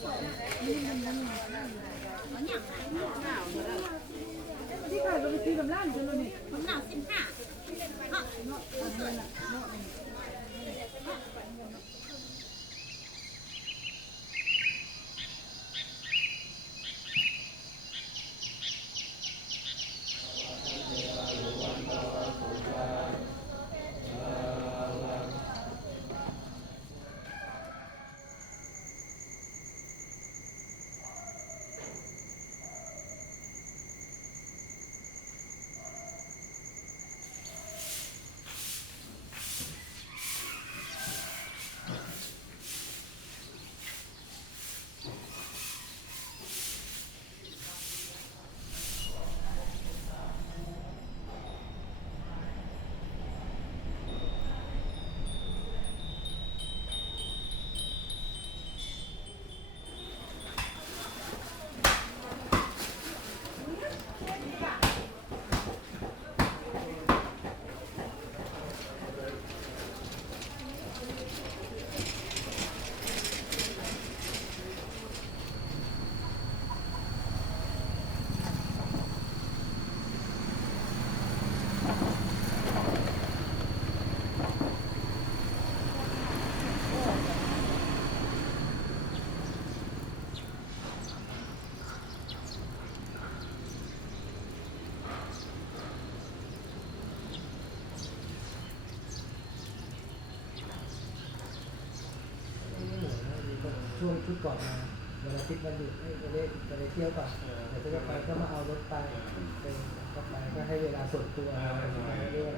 ที่ขายเราไปซื้อกับร้านกันเลยนี่มันหนาว15ช่วงชุดก่อนมาวันอาทิตย์วันหยุดให้ไปเล่นไปเที่ยวก่อนเดี๋ยวจะไปก็มาเอารถไปเป็นก็ไปก็ให้เวลาส่วนตัวอะไรอย่างเงี้ย